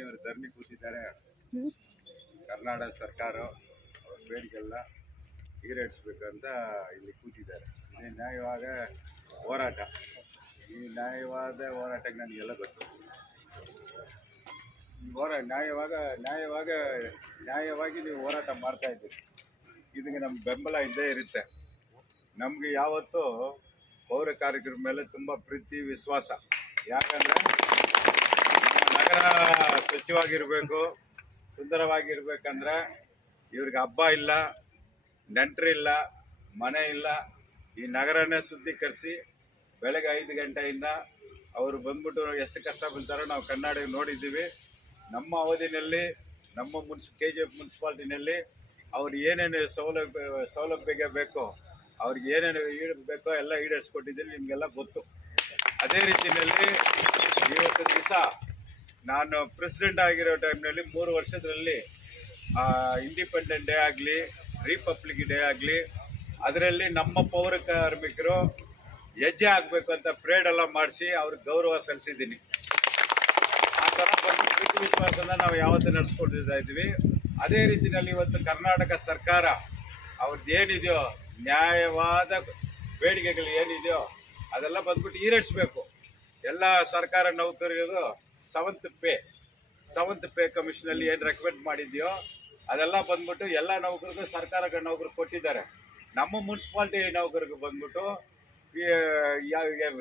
ಇವರು ಧರಣಿ ಕೂತಿದ್ದಾರೆ. ಕರ್ನಾಟಕ ಸರ್ಕಾರ ಅವ್ರ ಬೇಡಿಕೆಲ್ಲ ಈಡೇರಿಸಬೇಕಂತ ಇಲ್ಲಿ ಕೂತಿದ್ದಾರೆ. ಈ ನ್ಯಾಯವಾದ ಹೋರಾಟ, ಈ ನ್ಯಾಯವಾದ ಹೋರಾಟಕ್ಕೆ ನನಗೆಲ್ಲ ಗೊತ್ತು. ನ್ಯಾಯವಾಗಿ ನೀವು ಹೋರಾಟ ಮಾಡ್ತಾ ಇದ್ದೀರಿ. ಇದಕ್ಕೆ ನಮ್ಮ ಬೆಂಬಲ ಇದ್ದೇ ಇರುತ್ತೆ. ನಮಗೆ ಯಾವತ್ತೂ ಪೌರ ಕಾರ್ಮಿಕರ ಮೇಲೆ ತುಂಬ ಪ್ರೀತಿ ವಿಶ್ವಾಸ. ಯಾಕಂದರೆ ನಗರ ಸ್ವಚ್ಛವಾಗಿರಬೇಕು, ಸುಂದರವಾಗಿರ್ಬೇಕಂದ್ರೆ ಇವ್ರಿಗೆ ಹಬ್ಬ ಇಲ್ಲ, ನೆಂಟರಿಲ್ಲ, ಮನೆ ಇಲ್ಲ. ಈ ನಗರನೇ ಶುದ್ಧೀಕರಿಸಿ ಬೆಳಗ್ಗೆ 5 ಗಂಟೆಯಿಂದ ಅವರು ಬಂದ್ಬಿಟ್ಟು ಎಷ್ಟು ಕಷ್ಟ ಬೀಳ್ತಾರೋ ನಾವು ಕನ್ನಡ ನೋಡಿದ್ದೀವಿ. ನಮ್ಮ ಅವಧಿನಲ್ಲಿ ನಮ್ಮ KGF ಮುನ್ಸಿಪಾಲ್ಟಿನಲ್ಲಿ ಅವ್ರು ಏನೇನು ಸೌಲಭ್ಯ ಬೇಕೋ, ಅವ್ರಿಗೆ ಏನೇನು ಬೇಕೋ ಎಲ್ಲ ಈಡೇರಿಸ್ಕೊಟ್ಟಿದ್ದೀನಿ, ನಿಮಗೆಲ್ಲ ಗೊತ್ತು. ಅದೇ ರೀತಿಯಲ್ಲಿ ಇವತ್ತು ದಿವಸ ನಾನು ಪ್ರೆಸಿಡೆಂಟ್ ಆಗಿರೋ ಟೈಮ್ನಲ್ಲಿ 3 ವರ್ಷದಲ್ಲಿ ಇಂಡಿಪೆಂಡೆಂಟ್ ಡೇ ಆಗಲಿ, ರಿಪಬ್ಲಿಕ್ ಡೇ ಆಗಲಿ, ಅದರಲ್ಲಿ ನಮ್ಮ ಪೌರ ಕಾರ್ಮಿಕರು ಹೆಜ್ಜೆ ಆಗಬೇಕು ಅಂತ ಪ್ರೇಡ್ ಎಲ್ಲ ಮಾಡಿಸಿ ಅವ್ರಿಗೆ ಗೌರವ ಸಲ್ಲಿಸಿದ್ದೀನಿ. ಆ ಥರ ಪ್ರೀತಿ ವಿಶ್ವಾಸನ ನಾವು ಯಾವತ್ತೂ ನಡೆಸ್ಕೊಳ್ತಾ ಇದ್ದೀವಿ. ಅದೇ ರೀತಿಯಲ್ಲಿ ಇವತ್ತು ಕರ್ನಾಟಕ ಸರ್ಕಾರ ಅವ್ರದ್ದು ಏನಿದೆಯೋ ನ್ಯಾಯವಾದ ಬೇಡಿಕೆಗಳು ಏನಿದೆಯೋ ಅದೆಲ್ಲ ಬಂದ್ಬಿಟ್ಟು ಈಡೇರಿಸಬೇಕು. ಎಲ್ಲ ಸರ್ಕಾರ ನೌಕರರಿಗೂ ಸೆವೆಂತ್ ಪೇ ಕಮಿಷನಲ್ಲಿ ಏನು ರೆಕಮೆಂಡ್ ಮಾಡಿದೆಯೋ ಅದೆಲ್ಲ ಬಂದ್ಬಿಟ್ಟು ಎಲ್ಲ ನೌಕರಿಗೂ ಸರ್ಕಾರ ನೌಕರು ಕೊಟ್ಟಿದ್ದಾರೆ. ನಮ್ಮ ಮುನ್ಸಿಪಾಲ್ಟಿ ನೌಕರಿಗೂ ಬಂದ್ಬಿಟ್ಟು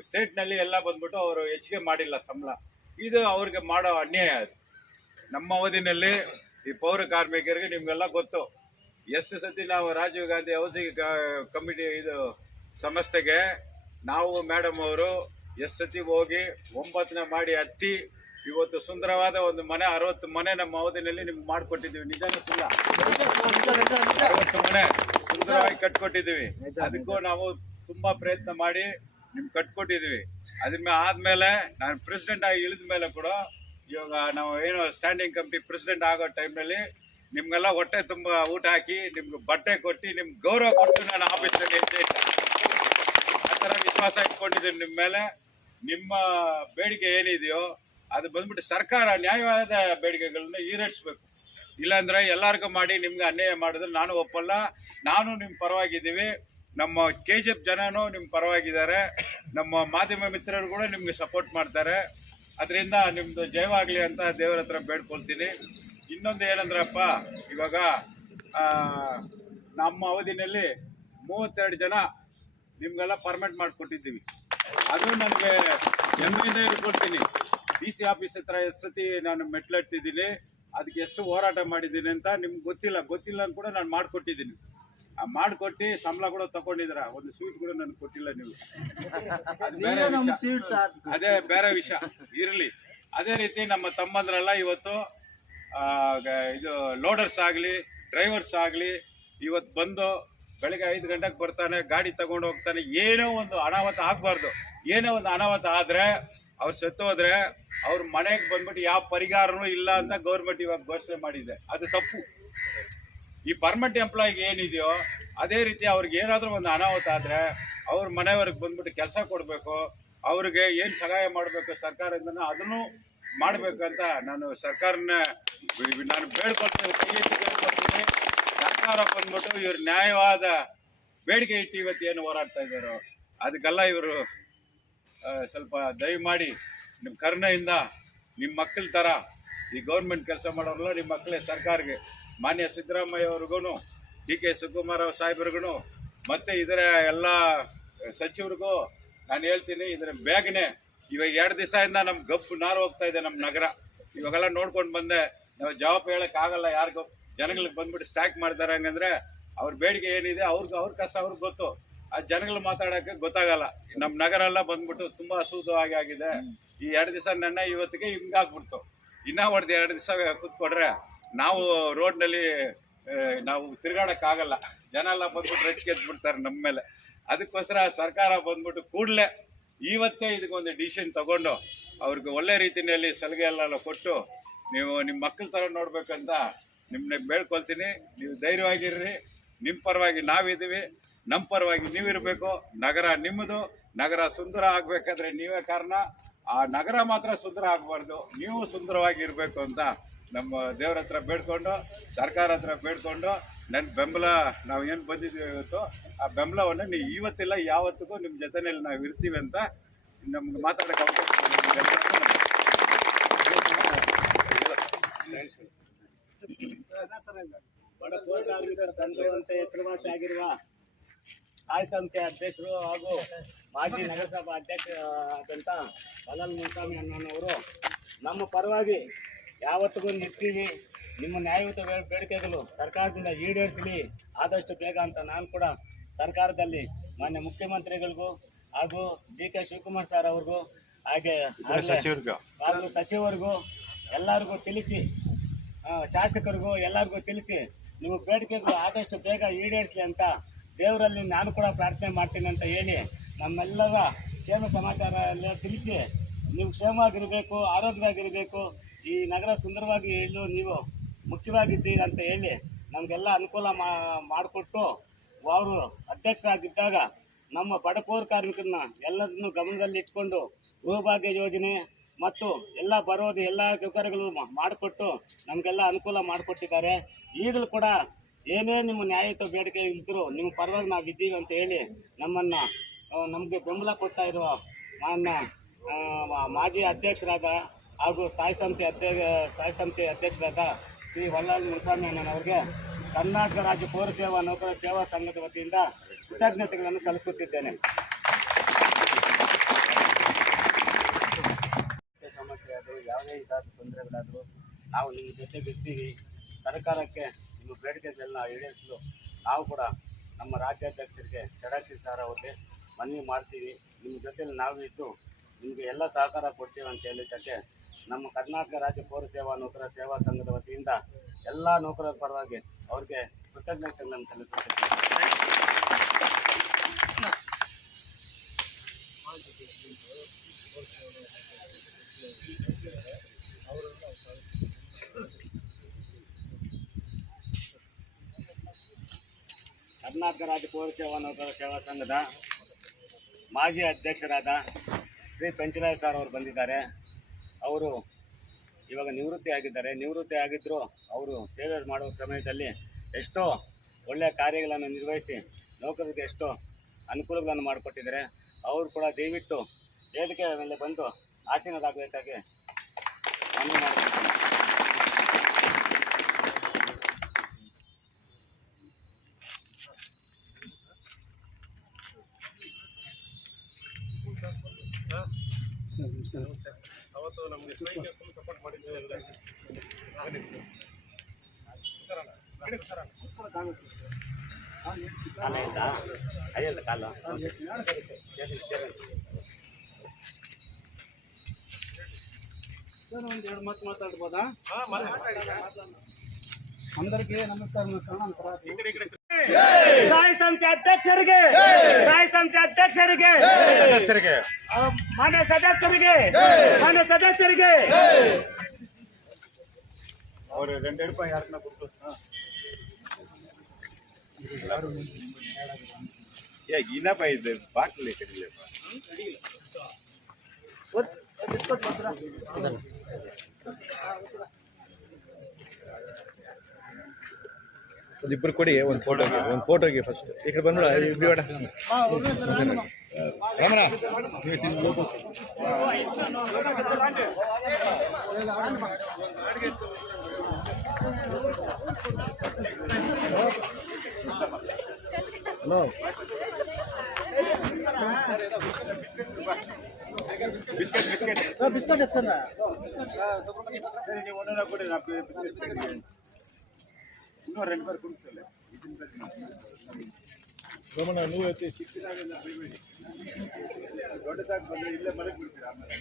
ಸ್ಟೇಟ್ನಲ್ಲಿ ಎಲ್ಲ ಬಂದ್ಬಿಟ್ಟು ಅವರು ಹೆಚ್ಚಿಗೆ ಮಾಡಿಲ್ಲ ಸಂಬಳ. ಇದು ಅವ್ರಿಗೆ ಮಾಡೋ ಅನ್ಯಾಯ. ಅದು ನಮ್ಮ ಅವಧಿನಲ್ಲಿ ಈ ಪೌರ ಕಾರ್ಮಿಕರಿಗೆ ನಿಮಗೆಲ್ಲ ಗೊತ್ತು. ಎಷ್ಟು ಸತಿ ನಾವು ರಾಜೀವ್ ಗಾಂಧಿ ಹೌಸಿಂಗ್ ಕಮಿಟಿ ಸಂಸ್ಥೆಗೆ ನಾವು ಮೇಡಮ್ ಅವರು ಎಷ್ಟು ಸತಿ ಹೋಗಿ 9ನೇ ಮಾಡಿ ಹತ್ತಿ ಇವತ್ತು ಸುಂದರವಾದ ಒಂದು ಮನೆ 60 ಮನೆ ನಮ್ಮ ಅವಧಿನಲ್ಲಿ ನಿಮ್ಗೆ ಮಾಡಿಕೊಟ್ಟಿದ್ದೀವಿ. ನಿಜಾನೂ ಸುಳ್ಳ? 60 ಮನೆ ಸುಂದರವಾಗಿ ಕಟ್ಕೊಟ್ಟಿದ್ದೀವಿ. ಅದಕ್ಕೂ ನಾವು ತುಂಬಾ ಪ್ರಯತ್ನ ಮಾಡಿ ನಿಮ್ಗೆ ಕಟ್ಕೊಟ್ಟಿದ್ದೀವಿ. ಆದ್ಮೇಲೆ ನಾನು ಪ್ರೆಸಿಡೆಂಟ್ ಆಗಿ ಇಳಿದ ಮೇಲೆ ಕೂಡ ಇವಾಗ ನಾವು ಏನು ಸ್ಟ್ಯಾಂಡಿಂಗ್ ಕಮಿಟಿ ಪ್ರೆಸಿಡೆಂಟ್ ಆಗೋ ಟೈಮ್ನಲ್ಲಿ ನಿಮ್ಗೆಲ್ಲ ಹೊಟ್ಟೆ ತುಂಬ ಊಟ ಹಾಕಿ, ನಿಮ್ಗೆ ಬಟ್ಟೆ ಕೊಟ್ಟು, ನಿಮ್ಗೆ ಗೌರವ ಕೊಟ್ಟು ನಾನು ಆಫೀಸ್ನಲ್ಲಿ ಹೆಜ್ಜೆ ಇಟ್ಟೆ. ಆ ಥರ ವಿಶ್ವಾಸ ಇಟ್ಕೊಂಡಿದ್ದೀನಿ ನಿಮ್ಮ ಮೇಲೆ. ನಿಮ್ಮ ಬೇಡಿಕೆ ಏನಿದೆಯೋ ಅದು ಬಂದ್ಬಿಟ್ಟು ಸರ್ಕಾರ ನ್ಯಾಯವಾದ ಬೇಡಿಕೆಗಳನ್ನ ಈಡೇರಿಸಬೇಕು. ಇಲ್ಲಾಂದ್ರೆ ಎಲ್ಲರಿಗೂ ಮಾಡಿ ನಿಮ್ಗೆ ಅನ್ಯಾಯ ಮಾಡಿದ್ರೆ ನಾನು ಒಪ್ಪಲ್ಲ. ನಾನು ನಿಮ್ಮ ಪರವಾಗಿದ್ದೀವಿ, ನಮ್ಮ KGF ಜನನೂ ನಿಮ್ಮ ಪರವಾಗಿದ್ದಾರೆ, ನಮ್ಮ ಮಾಧ್ಯಮ ಮಿತ್ರರು ಕೂಡ ನಿಮ್ಗೆ ಸಪೋರ್ಟ್ ಮಾಡ್ತಾರೆ. ಅದರಿಂದ ನಿಮ್ಮದು ಜಯವಾಗಲಿ ಅಂತ ದೇವರ ಹತ್ರ ಬೇಡ್ಕೊಳ್ತೀನಿ. ಇನ್ನೊಂದು ಏನಂದ್ರಪ್ಪ, ಇವಾಗ ನಮ್ಮ ಅವಧಿನಲ್ಲಿ 32 ಜನ ನಿಮ್ಗೆಲ್ಲ ಪರ್ಮನೆಂಟ್ ಮಾಡಿಕೊಟ್ಟಿದ್ದೀವಿ. ಅದು ನನಗೆ ಹೆಮ್ಮೆಯಿಂದ ಹೇಳ್ಕೊಳ್ತೀನಿ. DC ಆಫೀಸ್ ಹತ್ರ ಎಷ್ಟು ಸತಿ ನಾನು ಮೆಟ್ಲಟ್ಟಿದ್ದೀನಿ, ಅದಕ್ಕೆ ಎಷ್ಟು ಹೋರಾಟ ಮಾಡಿದ್ದೀನಿ ಅಂತ ನಿಮ್ಗೆ ಗೊತ್ತಿಲ್ಲ ಅಂತ ಕೂಡ ನಾನು ಮಾಡಿಕೊಟ್ಟಿದ್ದೀನಿ. ಮಾಡಿಕೊಟ್ಟು ಸಂಬಳ ಕೂಡ ತಗೊಂಡಿದ್ದೀರ. ಒಂದು ಸ್ವೀಟ್ ಕೂಡ ನನಗೆ ಕೊಟ್ಟಿಲ್ಲ ನೀವು. ಅದೇ ಬೇರೆ ವಿಷಯ ಇರಲಿ. ಅದೇ ರೀತಿ ನಮ್ಮ ತಮ್ಮಂದ್ರೆಲ್ಲ ಇವತ್ತು ಇದು ಲೋಡರ್ಸ್ ಆಗಲಿ, ಡ್ರೈವರ್ಸ್ ಆಗಲಿ, ಇವತ್ತು ಬಂದು ಬೆಳಗ್ಗೆ 5 ಗಂಟೆಗೆ ಬರ್ತಾನೆ, ಗಾಡಿ ತಗೊಂಡು ಹೋಗ್ತಾನೆ. ಏನೋ ಒಂದು ಅನಾಹುತ ಆಗಬಾರ್ದು. ಏನೋ ಒಂದು ಅನಾಹುತ ಆದರೆ ಅವ್ರು ಸತ್ತೋದ್ರೆ ಅವ್ರ ಮನೆಗೆ ಬಂದ್ಬಿಟ್ಟು ಯಾವ ಪರಿಹಾರನೂ ಇಲ್ಲ ಅಂತ ಗೌರ್ಮೆಂಟ್ ಇವಾಗ ಘೋಷಣೆ ಮಾಡಿದೆ. ಅದು ತಪ್ಪು. ಈ ಪರ್ಮನೆಂಟ್ ಎಂಪ್ಲಾಯಿಗೆ ಏನಿದೆಯೋ ಅದೇ ರೀತಿ ಅವ್ರಿಗೆ ಏನಾದರೂ ಒಂದು ಅನಾಹುತ ಆದರೆ ಅವ್ರ ಮನೆಯವ್ರಿಗೆ ಬಂದ್ಬಿಟ್ಟು ಕೆಲಸ ಕೊಡಬೇಕು. ಅವ್ರಿಗೆ ಏನು ಸಹಾಯ ಮಾಡಬೇಕು ಸರ್ಕಾರದಿಂದ ಅದನ್ನು ಮಾಡಬೇಕಂತ ನಾನು ಸರ್ಕಾರನ ಬೇಡ್ಕೊಳ್ತೀನಿ. ಸರ್ಕಾರ ಬಂದ್ಬಿಟ್ಟು ಇವ್ರು ನ್ಯಾಯವಾದ ಬೇಡಿಕೆ ಇಟ್ಟು ಇವತ್ತು ಏನು ಹೋರಾಡ್ತಾ ಇದ್ದಾರೋ ಅದಕ್ಕೆಲ್ಲ ಇವರು ಸ್ವಲ್ಪ ದಯಮಾಡಿ ನಿಮ್ಮ ಕರುಣೆಯಿಂದ ನಿಮ್ಮ ಮಕ್ಕಳ ಥರ ಈ ಗೌರ್ಮೆಂಟ್ ಕೆಲಸ ಮಾಡೋರಲ್ಲ ನಿಮ್ಮ ಮಕ್ಕಳೇ ಸರ್ಕಾರಕ್ಕೆ, ಮಾನ್ಯ ಸಿದ್ದರಾಮಯ್ಯ ಅವ್ರಿಗೂ, DK ಶಿವಕುಮಾರ್ ಸಾಹೇಬ್ರಿಗೂ, ಮತ್ತು ಇದರ ಎಲ್ಲ ಸಚಿವರಿಗೂ ನಾನು ಹೇಳ್ತೀನಿ, ಇದರ ಬೇಗನೆ ಇವಾಗ 2 ದಿವಸದಿಂದ ನಮ್ಮ ಗಪ್ಪು ನಾರು ಹೋಗ್ತಾ ಇದೆ ನಮ್ಮ ನಗರ. ಇವಾಗೆಲ್ಲ ನೋಡ್ಕೊಂಡು ಬಂದೆ. ನಾವು ಜವಾಬ್ ಹೇಳೋಕ್ಕಾಗಲ್ಲ ಯಾರಿಗೂ. ಜನಗಳಿಗೆ ಬಂದ್ಬಿಟ್ಟು ಸ್ಟ್ಯಾಕ್ ಮಾಡ್ತಾರೆ. ಹಂಗಂದ್ರೆ ಅವ್ರ ಬೇಡಿಕೆ ಏನಿದೆ ಅವ್ರ ಕಷ್ಟ ಅವ್ರಿಗೆ ಗೊತ್ತು. ಆ ಜನಗಳು ಮಾತಾಡೋಕ್ಕೆ ಗೊತ್ತಾಗಲ್ಲ. ನಮ್ಮ ನಗರ ಎಲ್ಲ ಬಂದ್ಬಿಟ್ಟು ತುಂಬ ಅಶುದ್ಧವಾಗಿ ಆಗಿದೆ. ಈ 2 ದಿವಸ ನೆನ್ನೆ ಇವತ್ತಿಗೆ ಹಿಂಗಾಗ್ಬಿಡ್ತು. ಇನ್ನೂ ಹೊಡೆದು 2 ದಿವಸ ಕೂತ್ಕೊಂಡ್ರೆ ನಾವು ರೋಡ್ನಲ್ಲಿ ನಾವು ತಿರ್ಗಾಡೋಕ್ಕಾಗಲ್ಲ. ಜನ ಎಲ್ಲ ಬಂದ್ಬಿಟ್ಟು ರಚ್ಕೆದ್ಬಿಡ್ತಾರೆ ನಮ್ಮ ಮೇಲೆ. ಅದಕ್ಕೋಸ್ಕರ ಸರ್ಕಾರ ಬಂದ್ಬಿಟ್ಟು ಕೂಡಲೇ ಇವತ್ತೇ ಇದಕ್ಕೊಂದು ಡಿಸಿಷನ್ ತಗೊಂಡು ಅವ್ರಿಗೆ ಒಳ್ಳೆ ರೀತಿಯಲ್ಲಿ ಸಲಹೆ ಎಲ್ಲ ಕೊಟ್ಟು ನೀವು ನಿಮ್ಮ ಮಕ್ಕಳ ಥರ ನೋಡ್ಬೇಕಂತ ನಿಮ್ಮನ್ನ ಬೇಡ್ಕೊಳ್ತೀನಿ. ನೀವು ಧೈರ್ಯವಾಗಿರ್ರಿ. ನಿಮ್ಮ ಪರವಾಗಿ ನಾವಿದ್ದೀವಿ, ನಮ್ಮ ಪರವಾಗಿ ನೀವಿರಬೇಕು. ನಗರ ನಿಮ್ಮದು. ನಗರ ಸುಂದರ ಆಗಬೇಕಾದ್ರೆ ನೀವೇ ಕಾರಣ. ಆ ನಗರ ಮಾತ್ರ ಸುಂದರ ಆಗಬಾರ್ದು, ನೀವು ಸುಂದರವಾಗಿರ್ಬೇಕು ಅಂತ ನಮ್ಮ ದೇವ್ರ ಹತ್ರ ಬೇಡ್ಕೊಂಡು, ಸರ್ಕಾರ ಹತ್ರ ಬೇಡ್ಕೊಂಡು, ನನ್ನ ಬೆಂಬಲ ನಾವು ಏನು ಬಂದಿದ್ದೀವಿ ಇವತ್ತು, ಆ ಬೆಂಬಲವನ್ನು ನೀವು ಇವತ್ತಿಲ್ಲ ಯಾವತ್ತಿಗೂ ನಿಮ್ಮ ಜೊತೆಯಲ್ಲಿ ನಾವು ಇರ್ತೀವಿ ಅಂತ ನಮ್ಗೆ ಮಾತಾಡೋಕ್ಕೆ ಅವಕಾಶ ಹೆಸರುವಾಸಿ ಆಗಿರುವ ಸ್ಥಾಯಿ ಸಂಸ್ಥೆ ಅಧ್ಯಕ್ಷರು ಹಾಗೂ ಮಾಜಿ ನಗರಸಭಾ ಅಧ್ಯಕ್ಷರಾದಂಥ ಬಲ್ಲಲ್ ಮುನ್ಸ್ವಾಮಿ ಅಣ್ಣನವರು ನಮ್ಮ ಪರವಾಗಿ ಯಾವತ್ತಿಗೂ ನಿಲ್ತೀವಿ, ನಿಮ್ಮ ನ್ಯಾಯಯುತ ಬೇಡಿಕೆಗಳು ಸರ್ಕಾರದಿಂದ ಈಡೇರಿಸಲಿ ಆದಷ್ಟು ಬೇಗ ಅಂತ ನಾನು ಕೂಡ ಸರ್ಕಾರದಲ್ಲಿ ಮಾನ್ಯ ಮುಖ್ಯಮಂತ್ರಿಗಳಿಗೂ ಹಾಗೂ ಡಿ ಕೆ ಶಿವಕುಮಾರ್ ಸರ್ ಅವ್ರಿಗೂ ಹಾಗೆ ಹಾಗೂ ಸಚಿವರಿಗೂ ಎಲ್ಲರಿಗೂ ತಿಳಿಸಿ, ಶಾಸಕರಿಗೂ ಎಲ್ಲರಿಗೂ ತಿಳಿಸಿ ನಿಮ್ಮ ಬೇಡಿಕೆಗಳು ಆದಷ್ಟು ಬೇಗ ಈಡೇರಿಸಲಿ ಅಂತ ದೇವರಲ್ಲಿ ನಾನು ಕೂಡ ಪ್ರಾರ್ಥನೆ ಮಾಡ್ತೀನಿ ಅಂತ ಹೇಳಿ ನಮ್ಮೆಲ್ಲರ ಕ್ಷೇಮ ಸಮಾಚಾರ ಎಲ್ಲ ತಿಳಿಸಿ ನೀವು ಕ್ಷೇಮವಾಗಿರಬೇಕು, ಆರೋಗ್ಯವಾಗಿರಬೇಕು, ಈ ನಗರ ಸುಂದರವಾಗಿ ಇರಲು ನೀವು ಮುಖ್ಯವಾಗಿದ್ದೀರಿ ಅಂತ ಹೇಳಿ ನಮಗೆಲ್ಲ ಅನುಕೂಲ ಮಾಡಿಕೊಟ್ಟು ಅವರು ಅಧ್ಯಕ್ಷರಾಗಿದ್ದಾಗ ನಮ್ಮ ಬಡ ಪೌರ ಕಾರ್ಮಿಕರನ್ನ ಎಲ್ಲರನ್ನು ಗಮನದಲ್ಲಿ ಇಟ್ಕೊಂಡು ಗೃಹಭಾಗ್ಯ ಯೋಜನೆ ಮತ್ತು ಎಲ್ಲ ಬರೋದು ಎಲ್ಲ ಸೌಕರ್ಯಗಳು ಮಾಡಿಕೊಟ್ಟು ನಮಗೆಲ್ಲ ಅನುಕೂಲ ಮಾಡಿಕೊಟ್ಟಿದ್ದಾರೆ. ಈಗಲೂ ಕೂಡ ಏನೇ ನಿಮ್ಮ ನ್ಯಾಯಯುತ ಬೇಡಿಕೆ ಇದ್ದರೂ ನಿಮ್ಮ ಪರವಾಗಿ ನಾವು ಇದ್ದೀವಿ ಅಂತ ಹೇಳಿ ನಮಗೆ ಬೆಂಬಲ ಕೊಡ್ತಾ ಇರುವ ಮಾನ್ಯ ಮಾಜಿ ಅಧ್ಯಕ್ಷರಾದ ಹಾಗೂ ಸ್ಥಾಯಿ ಸಮಿತಿ ಅಧ್ಯಕ್ಷರಾದ ಶ್ರೀ ಬಲ್ಲಲ್ ಮುನ್ಸ್ವಾಮಿ ಅಣ್ಣನವರಿಗೆ ಕರ್ನಾಟಕ ರಾಜ್ಯ ಪೌರ ಸೇವಾ ನೌಕರ ಸೇವಾ ಸಂಘದ ವತಿಯಿಂದ ಕೃತಜ್ಞತೆಗಳನ್ನು ಸಲ್ಲಿಸುತ್ತಿದ್ದೇನೆ. ಸಮಸ್ಯೆ ಆದರೂ ಯಾವುದೇ ಇದಾದ ತೊಂದರೆಗಳಾದರೂ ನಾವು ನಿಮ್ಮ ಜೊತೆಗೆ ಇರ್ತೀವಿ. ಸರ್ಕಾರಕ್ಕೆ ನಿಮ್ಮ ಬೇಡಿಕೆಗಳನ್ನ ಈಡೇರಿಸಲು ನಾವು ಕೂಡ ನಮ್ಮ ರಾಜ್ಯಾಧ್ಯಕ್ಷರಿಗೆ ಷಡಕ್ಷಿ ಸರ್ ಅವ್ರಿಗೆ ಮನವಿ ಮಾಡ್ತೀವಿ. ನಿಮ್ಮ ಜೊತೆಯಲ್ಲಿ ನಾವು ಇದ್ದು ನಿಮಗೆ ಎಲ್ಲ ಸಹಕಾರ ಕೊಡ್ತೀವಿ ಅಂತ ಹೇಳಿದ್ದಕ್ಕೆ ನಮ್ಮ ಕರ್ನಾಟಕ ರಾಜ್ಯ ಪೌರ ಸೇವಾ ನೌಕರ ಸೇವಾ ಸಂಘದ ವತಿಯಿಂದ ಎಲ್ಲ ನೌಕರರ ಪರವಾಗಿ ಅವ್ರಿಗೆ ಕೃತಜ್ಞತೆಗಳನ್ನು ಸಲ್ಲಿಸುತ್ತೇವೆ. ಕರ್ನಾಟಕ ರಾಜ್ಯ ಪೌರ ಸೇವಾ ನೌಕರ ಸೇವಾ ಸಂಘದ ಮಾಜಿ ಅಧ್ಯಕ್ಷರಾದ ಶ್ರೀ ಪಂಚರಾಯ ಸರ್ ಅವರು ಬಂದಿದ್ದಾರೆ. ಅವರು ಇವಾಗ ನಿವೃತ್ತಿ ಆಗಿದ್ದರು. ಅವರು ಸೇವೆ ಮಾಡುವ ಸಮಯದಲ್ಲಿ ಎಷ್ಟೋ ಒಳ್ಳೆಯ ಕಾರ್ಯಗಳನ್ನು ನಿರ್ವಹಿಸಿ ನೌಕರರಿಗೆ ಎಷ್ಟೋ ಅನುಕೂಲಗಳನ್ನು ಮಾಡಿಕೊಟ್ಟಿದ್ದಾರೆ. ಅವರು ಕೂಡ ದಯವಿಟ್ಟು ವೇದಿಕೆ ಮೇಲೆ ಬಂದು ಆಸೀನರಾಗಬೇಕಾಗಿ ಮನವಿ ಮಾಡಿಕೊಡ್ತೀನಿ. ಅವತ್ತು ನಮಗೆ ಫುಲ್ ಸಪೋರ್ಟ್ ಮಾಡಿದ್ದೀವಿ. ಒಂದು ಎರಡು ಮಾತು ಮಾತಾಡ್ಬೋದಾ? అందరికీ నమస్కారం. ಸ್ಥಾಯಿ ಸಂಸ್ಥೆ ಅಧ್ಯಕ್ಷರಿಗೆ, ಮಾನ್ಯ ಸದಸ್ಯರಿಗೆ ಅವರು 2 ರೂಪಾಯಿ ಯಾರನ್ನ ಕೊಟ್ಟು ಏನಪ್ಪ ಇದು ಬಾಟ್ಲಿ ಇಬ್ಬರು ಕೊಡಿ ಒಂದು ಫೋಟೋಗೆ ಫಸ್ಟ್ ಈ ಕಡೆ ಬಂದ್ಬಿಡ ರಮಣ ಹಲೋ ಬಿಸ್ಕೆಟ್ ಎತ್ತಲ್ಲ ಇನ್ನೂ 2 ಬಾರಿ ಕುಡಿಸಲ್ಲ ರಮಣ ನೀವು ಐತಿ ದೊಡ್ಡದಾಗಿ ಬಂದರೆ ಇಲ್ಲೇ ಮಲಗಿ ಬಿಡ್ತೀರಾ ಆಮೇಲೆ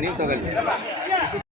ನೀವು ತಗೊಳ್ಳಿ